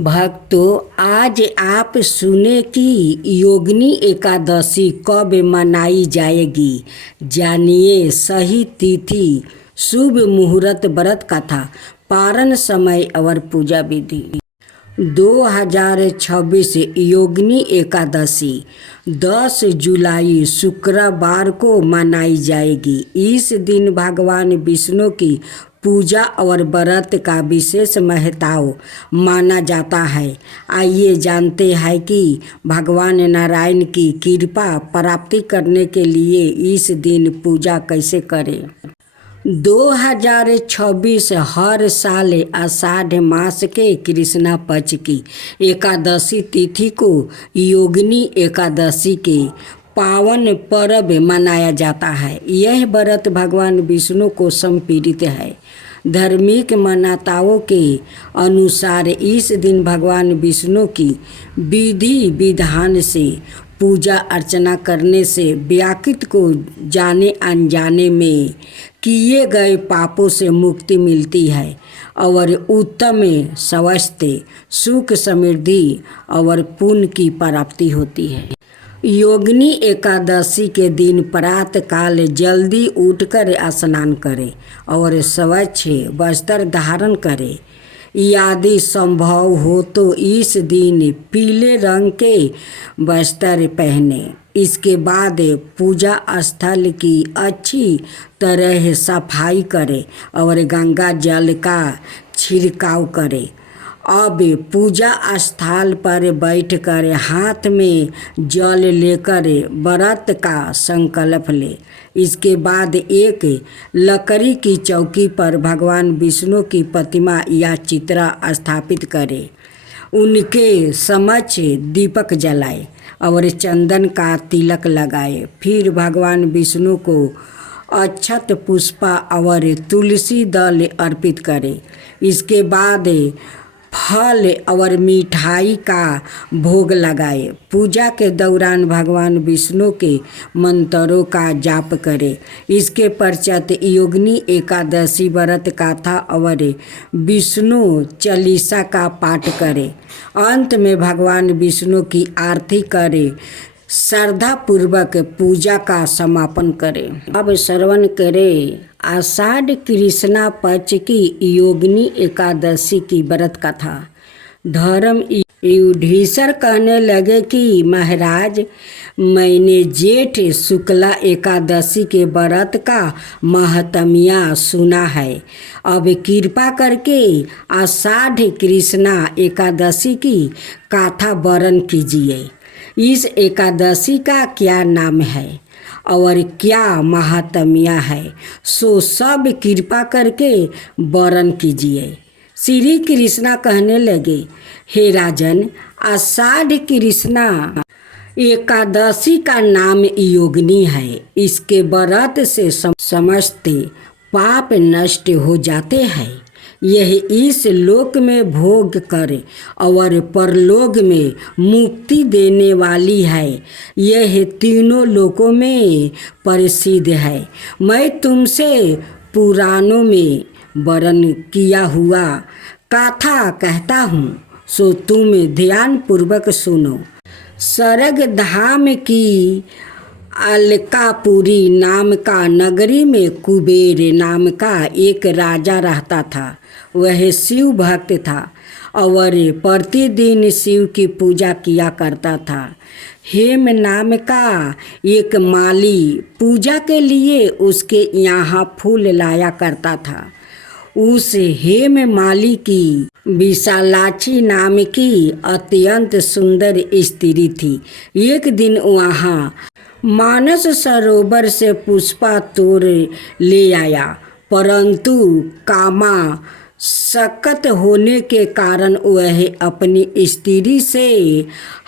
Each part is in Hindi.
भक्तों, आज आप सुने कि योगिनी एकादशी कब मनाई जाएगी। जानिए सही तिथि, शुभ मुहूर्त, व्रत कथा, पारण समय और पूजा विधि। 2026 योगिनी एकादशी 10 जुलाई शुक्रवार को मनाई जाएगी। इस दिन भगवान विष्णु की पूजा और व्रत का विशेष महत्व माना जाता है। आइए जानते हैं कि भगवान नारायण की कृपा प्राप्ति करने के लिए इस दिन पूजा कैसे करें। 2026 हर साल आषाढ़ मास के कृष्णा पक्ष की एकादशी तिथि को योगिनी एकादशी के पावन पर्व मनाया जाता है। यह व्रत भगवान विष्णु को समर्पित है। धार्मिक मान्यताओं के अनुसार इस दिन भगवान विष्णु की विधि विधान से पूजा अर्चना करने से व्यक्ति को जाने अनजाने में किए गए पापों से मुक्ति मिलती है और उत्तम स्वास्थ्य, सुख, समृद्धि और पुण्य की प्राप्ति होती है। योगिनी एकादशी के दिन प्रातः काल जल्दी उठकर स्नान करें और स्वच्छ वस्त्र धारण करें। यदि संभव हो तो इस दिन पीले रंग के वस्त्र पहने। इसके बाद पूजा स्थल की अच्छी तरह सफाई करें और गंगा जल का छिड़काव करें। अब पूजा स्थल पर बैठकर हाथ में जल लेकर व्रत का संकल्प ले। इसके बाद एक लकड़ी की चौकी पर भगवान विष्णु की प्रतिमा या चित्र स्थापित करें। उनके समक्ष दीपक जलाए और चंदन का तिलक लगाए। फिर भगवान विष्णु को अक्षत, पुष्प और तुलसी दल अर्पित करें। इसके बाद फल और मिठाई का भोग लगाए। पूजा के दौरान भगवान विष्णु के मंत्रों का जाप करें। इसके पश्चात योगिनी एकादशी व्रत कथा और विष्णु चालीसा का पाठ करें। अंत में भगवान विष्णु की आरती करें। श्रद्धा पूर्वक पूजा का समापन करें। अब श्रवण करें आषाढ़ कृष्णा पक्ष की योगिनी एकादशी की व्रत कथा। धर्म युधिष्ठिर कहने लगे कि महाराज, मैंने जेठ शुक्ला एकादशी के व्रत का महत्म्य सुना है। अब कृपा करके आषाढ़ कृष्णा एकादशी की कथा वर्णन कीजिए। इस एकादशी का क्या नाम है और क्या महात्म्य है, सो सब कृपा करके वर्णन कीजिए। श्री कृष्णा कहने लगे, हे राजन, आषाढ़ कृष्णा एकादशी का नाम योगिनी है। इसके व्रत से समस्त पाप नष्ट हो जाते हैं। यह इस लोक में भोग करे और परलोक में मुक्ति देने वाली है। यह तीनों लोकों में प्रसिद्ध है। मैं तुमसे पुराणों में वर्णन किया हुआ कथा कहता हूँ, सो तुम ध्यान पूर्वक सुनो। स्वर्ग धाम की अलकापुरी नाम का नगरी में कुबेर नाम का एक राजा रहता था। वह शिव भक्त था और प्रतिदिन शिव की पूजा किया करता था। हेम नाम का एक माली पूजा के लिए उसके यहाँ फूल लाया करता था। उस हेम माली की विशालाक्षी नाम की अत्यंत सुंदर स्त्री थी। एक दिन वहाँ मानस सरोवर से पुष्पा तोड़ ले आया, परंतु कामा सकत होने के कारण वह अपनी स्त्री से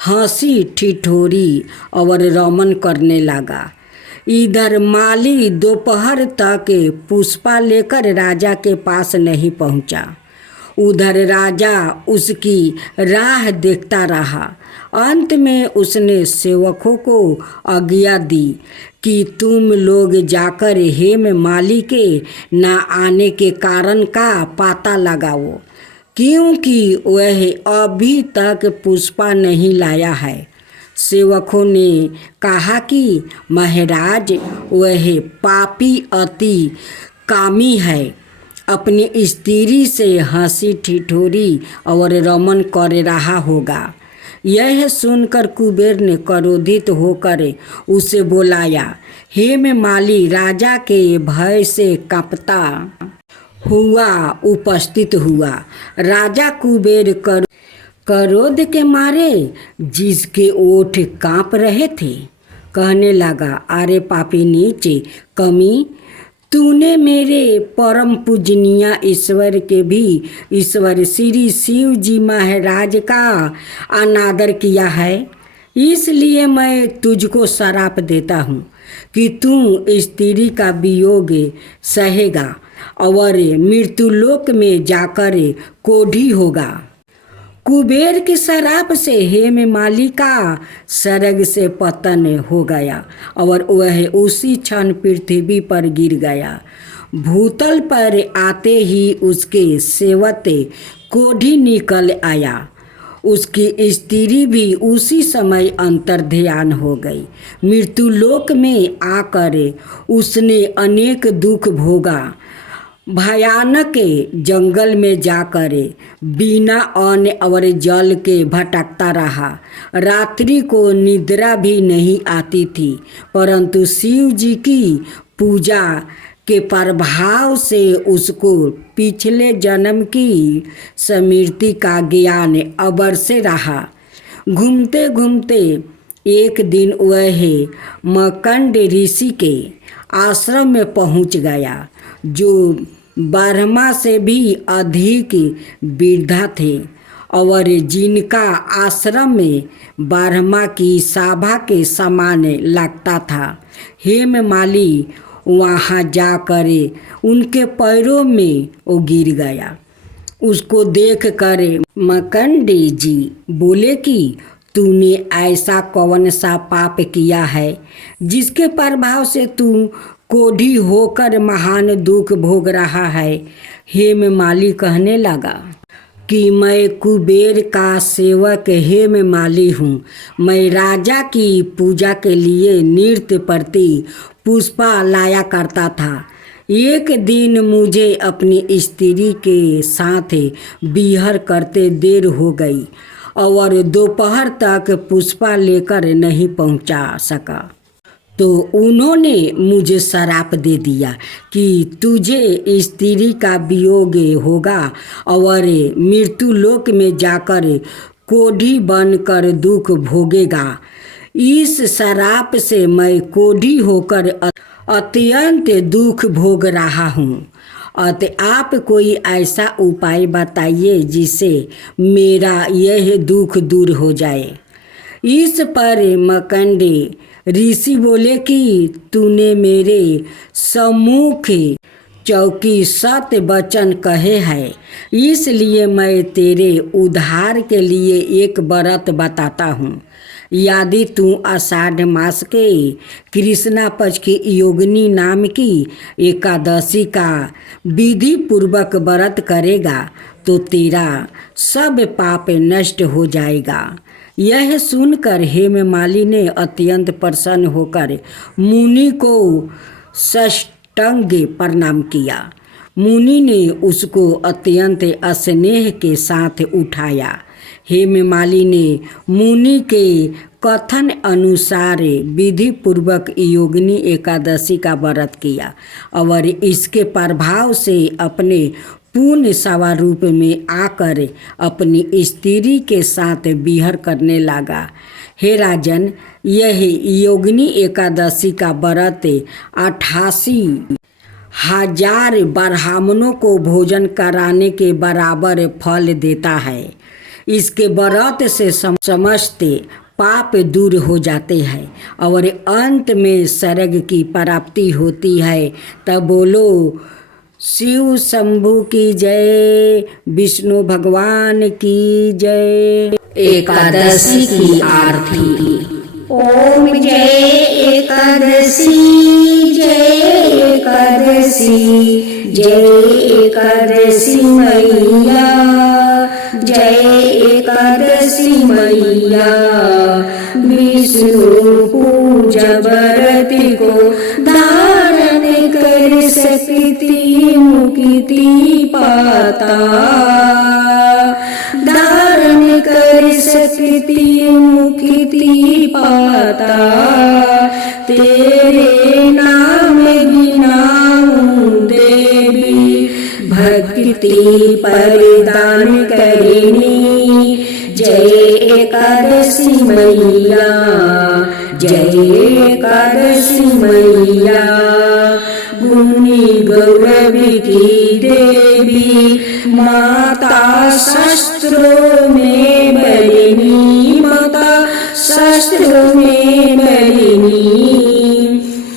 हंसी ठिठोरी और रमन करने लगा। इधर माली दोपहर तक पुष्पा लेकर राजा के पास नहीं पहुंचा। उधर राजा उसकी राह देखता रहा। अंत में उसने सेवकों को आज्ञा दी कि तुम लोग जाकर हेम माली के न आने के कारण का पता लगाओ। क्योंकि वह अभी तक पुष्पा नहीं लाया है। सेवकों ने कहा कि महाराज, वह पापी अति कामी है, अपनी स्त्री से हंसी ठिठोरी और रमन कर रहा होगा। यह सुनकर कुबेर ने क्रोधित होकर उसे बुलाया। हेममाली राजा के भय से कांपता हुआ उपस्थित हुआ। राजा कुबेर क्रोध के मारे जिसके ओठ कांप रहे थे, कहने लगा, अरे पापी नीच कमी, तूने मेरे परम पूजनीय ईश्वर के भी ईश्वर श्री शिव जी महाराज का अनादर किया है। इसलिए मैं तुझको श्राप देता हूँ कि तू स्त्री का वियोग सहेगा और मृत्युलोक में जाकर कोढ़ी होगा। कुबेर के श्राप से हेममाली का स्वर्ग से पतन हो गया और वह उसी क्षण पृथ्वी पर गिर गया। भूतल पर आते ही उसके सेवते कोढ़ी निकल आया। उसकी स्त्री भी उसी समय अंतर्ध्यान हो गई। मृत्युलोक में आकर उसने अनेक दुख भोगा। भयानक जंगल में जाकर बिना अन्न और जल के भटकता रहा। रात्रि को निद्रा भी नहीं आती थी, परंतु शिव जी की पूजा के प्रभाव से उसको पिछले जन्म की स्मृति का ज्ञान अवश्य रहा। घूमते घूमते एक दिन वह मकंड ऋषि के आश्रम में पहुंच गया, जो ब्रह्मा से भी अधिक वृद्धा थे और जिनका आश्रम में ब्रह्मा की सभा के समान लगता था। हेममाली वहाँ जाकर उनके पैरों में वो गिर गया। उसको देख कर मकंडी जी बोले कि तूने ऐसा कौन सा पाप किया है जिसके प्रभाव से तू कोढ़ी होकर महान दुख भोग रहा है। हेममाली कहने लगा कि मैं कुबेर का सेवक हेममाली हूँ। मैं राजा की पूजा के लिए नृत्य प्रति पुष्पा लाया करता था। एक दिन मुझे अपनी स्त्री के साथ विहार करते देर हो गई और दोपहर तक पुष्पा लेकर नहीं पहुंचा सका, तो उन्होंने मुझे श्राप दे दिया कि तुझे स्त्री का वियोग होगा और मृत्युलोक में जाकर कोढ़ी बनकर दुख भोगेगा। इस श्राप से मैं कोढ़ी होकर अत्यंत दुख भोग रहा हूँ। अतः आप कोई ऐसा उपाय बताइए जिससे मेरा यह दुख दूर हो जाए। इस पर मकंडे ऋषि बोले कि तूने मेरे सम्मुख चौकी सत्य वचन कहे हैं, इसलिए मैं तेरे उद्धार के लिए एक व्रत बताता हूँ। यदि तू आषाढ़ मास के कृष्णा पक्ष की योगिनी नाम की एकादशी का विधि पूर्वक व्रत करेगा तो तेरा सब पाप नष्ट हो जाएगा। यह सुनकर हेममाली ने अत्यंत प्रसन्न होकर मुनि को साष्टांग प्रणाम किया। मुनि ने उसको अत्यंत स्नेह के साथ उठाया। हेममाली ने मुनि के कथन अनुसार विधि पूर्वक योगिनी एकादशी का व्रत किया और इसके प्रभाव से अपने पूर्ण स्वरूप में आकर अपनी स्त्री के साथ विहार करने लगा। हे राजन, यह योगिनी एकादशी का व्रत 88,000 ब्राह्मणों को भोजन कराने के बराबर फल देता है। इसके व्रत से समस्त पाप दूर हो जाते हैं और अंत में स्वर्ग की प्राप्ति होती है। तब बोलो शिव शंभु की जय, विष्णु भगवान की जय। एकादशी की आरती। ओम जय एकादशी, जय एकादशी, जय एकादशी मैया, जय एकादशी मैया। विष्णु पूजा व्रत को धारण कर सकती मुक्ति पाता, धारण कर सकती मुक्ति पाता। तेरे नाम गिनाऊं देवी, भक्ति परिदान करनी। जय एकादशी मैया, जय एकादशी मैया। गुणी गौरवी की देवी माता, शास्त्रों में बलिनी माता, शास्त्रों में बलिनी।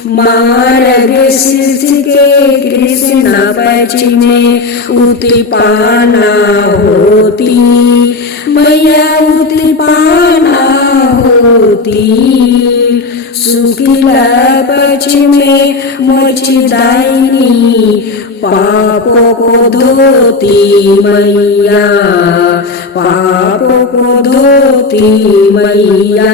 मार्ग शीर्ष के कृष्ण पक्ष में उत्पन्ना होती, मैया उत्पन्ना होती। शुक्ला पक्ष में मोक्षदायिनी, पापों को धोती मैया, पापों को धोती मैया।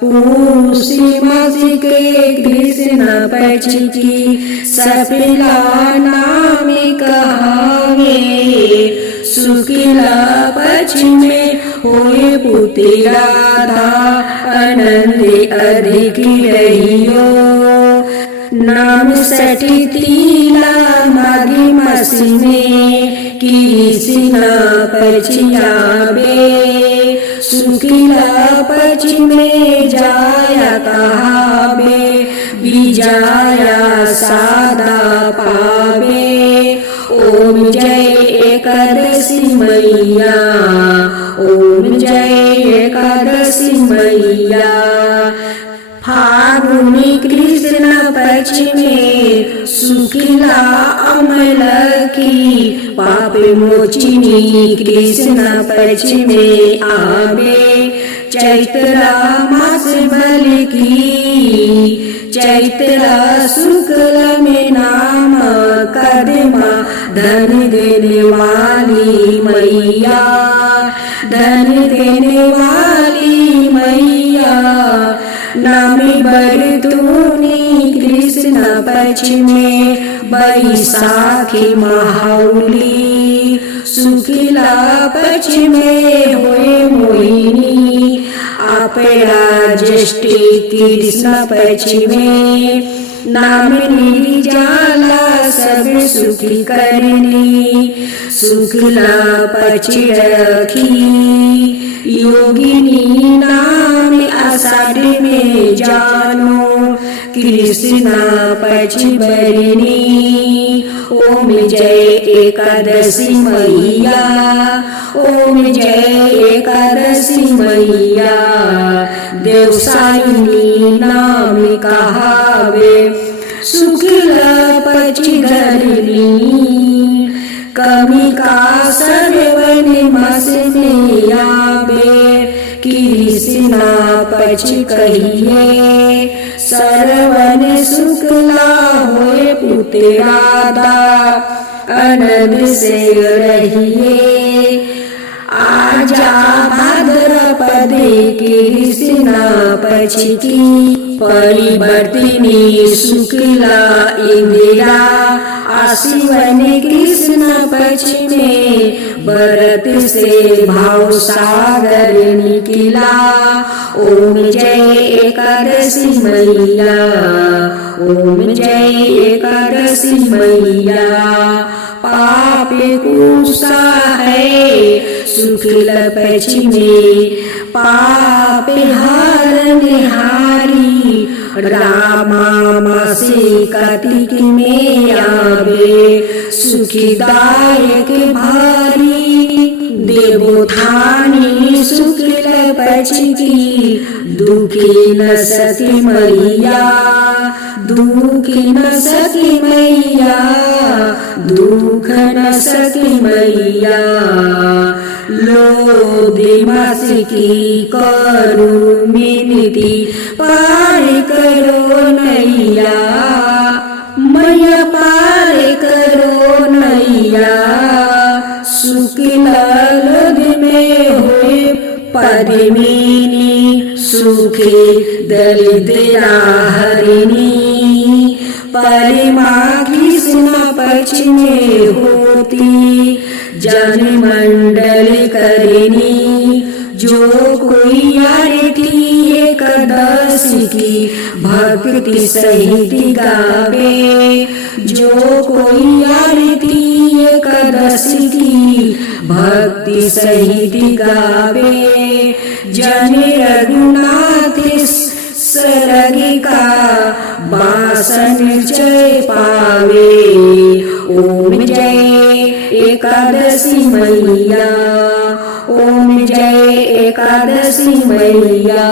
पूर्णिमा के कृष्ण पक्ष की सफला नाम कहावे, शुक्ला पक्ष में होए पुत्र राधा, आनंद अधिक रहियो। नाम सठी तीला माघी मास में कृष्ण पक्ष आवे, शुक्ला पक्ष में जाया कहावे, विजया सादा पावे। ओम जय एकादशी मैया, ओम जय एकादशी मैया। फागुनी कृष्ण पक्ष में शुक्ला अमल की, पाप मोचिनी कृष्ण पक्ष में आवे। चैत्र मास बल की, चैत्र शुक्ल में नाम कदमा, धन देने वाली मैया, धन देने वाली मैया। नामी बरतूनी कृष्ण पक्ष में बैसाखी माहौली, शुक्ला पक्ष में हुए मोहिनी। आपड़ा ज्येष्ठी कृष्ण पक्ष में नाम निर्जला सब सुखी करनी, शुक्ला पक्ष रखी। योगिनी नाम आषाढ़ में जानो, कृष्ण पक्ष बरनी। ओम जय एकादशी मैया, ओम जय एकादशी मैया। देवसायिनी नाम कहावे, शुक्ला पक्ष धरनी। कमी का श्रवण मास में आवे, कृष्ण पक्ष कहिए। श्रवण शुक्ला होए पुत्र राधा, आनंद से रहिए। आजा भाद्रपद कृष्ण पक्ष की, परिवर्तिनी शुक्ला इंदिरा। आशिवन कृष्ण पक्ष में व्रत से भाव सागर निकला। ओम जय एकादशी मैया, ओम जय एकादशी मैया। पाप कुसा है शुक्ल पक्ष में, पाप हरने हारी। रामा मासे कार्तिक में आवे, सुखदायक भारी। देवोत्थानी शुक्ल पक्ष की, दुखी न सकी मैया, दुखी न सकी मैया, दुख न सकी मैया। लोधी मास की करू मिनती पार करो नैया मैया पार करो नैया शुक्ला लोध में हुए पद्मिनी सुखे दलित हरिणी परिमा कृष्ण पक्ष में होती जन मंडल करिनी जो कोई आरती एकादशी की भक्ति सहित गावे जो कोई आरती एकादशी की भक्ति सहित गावे जन रघुनाथ सरग का बासन जय पावे ओम जय एकादशी मैया ओम जय एकादशी मैया।